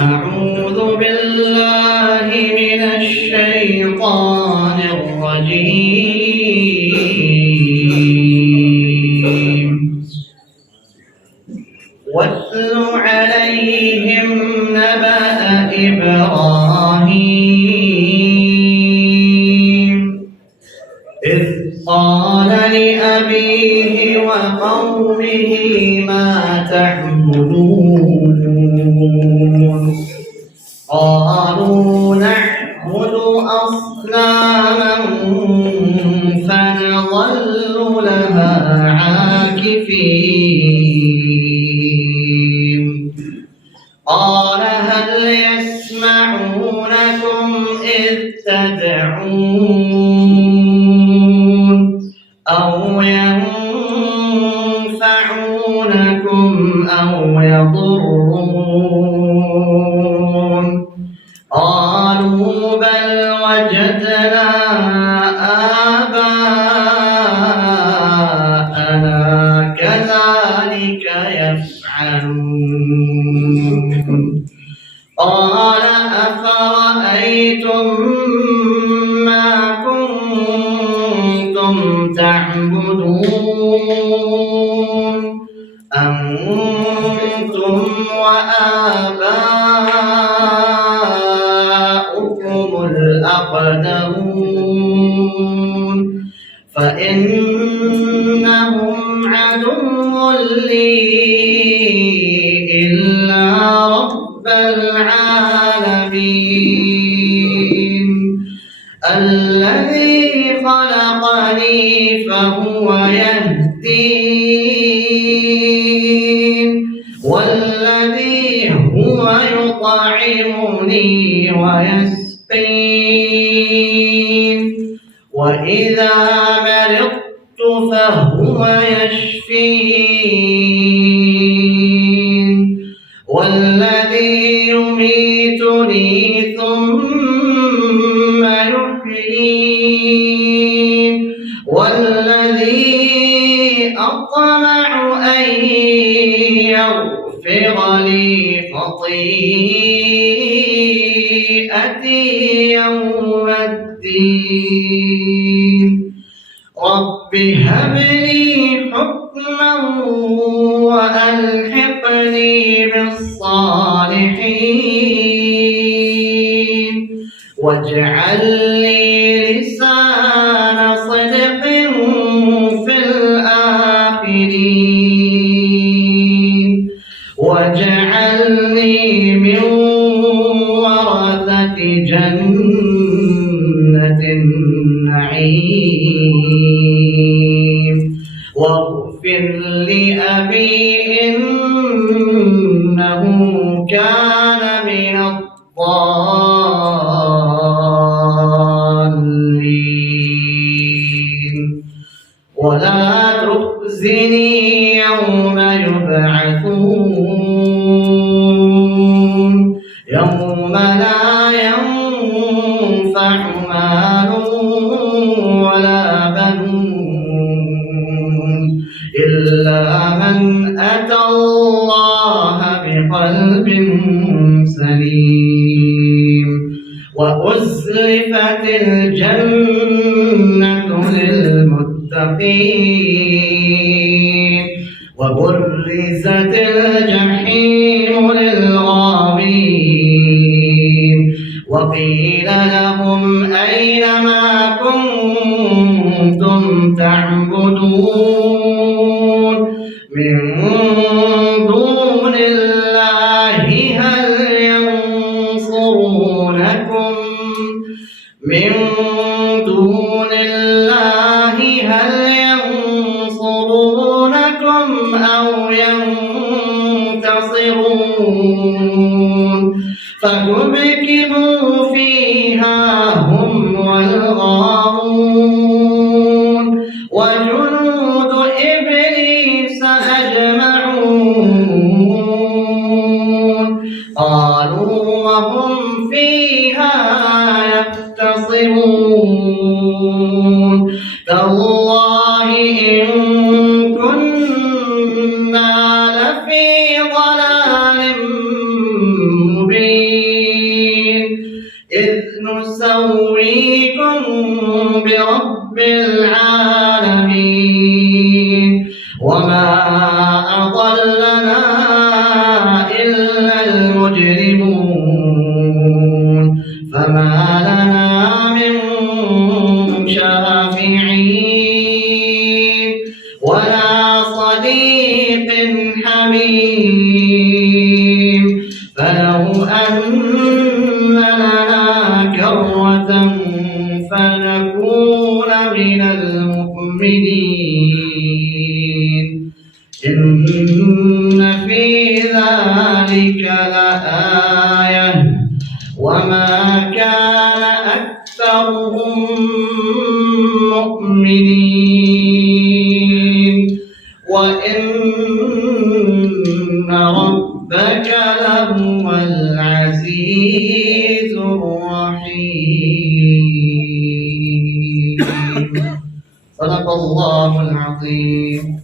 أعوذ بالله من الشيطان الرجيم. واتل عليهم نبأ إبراهيم إذ قال لأبيه وقومه ما تعبدون قالوا نعبد أصناما فنظل لها عاكفين قال هل يسمعونكم إذ تدعون أو ينفعونكم أو يضرون قالوا بل وجدنا آباءنا كذلك يفعلون قال أفرأيتم ما كنتم تعبدون أنتم وآباؤكم الأقدمون فإنهم عدو لي إلا رب العالمين الذي خلقني فهو يهدين والذي هو يطعمني ويسقين وإذا مرضت فهو يشفين والذي يميتني ثم يحيين والذي أطمع أن يغفر لي خطيئتي يوم الدين رب هب لي حكما وألحقني بالصالحين واجعل لي لسان صدق في الآخرين واجعلني من ورثة جنة النعيم واغفر لأبي إنه كان من الضالين ولا تخزني يوم يبعثون يوم لا ينفع مال ولا بنون إلا من أتى الله بقلب سليم وأزلفت الجنة للمتقين وبرزت الجحيم للغاوين وقيل لهم أين ما كنتم تعبدون من دون الله هل ينصرونكم من دون الله هل ينصرونكم أو ينتصرون فكبكبوا فيها هم والغاوون وجنود إبليس أجمعون قالوا وهم فيها يختصمون تالله إن كنا لفي ضلال برب العالمين وما أضلنا إلا المجرمون فما لنا من شافعين ولا صديق حميم فلو أن لنا كرة فنكون من المؤمنين إن في ذلك لآية وما كان أكثرهم مؤمنين وإن ربك لهو العزيز الرحيم. صدق الله العظيم.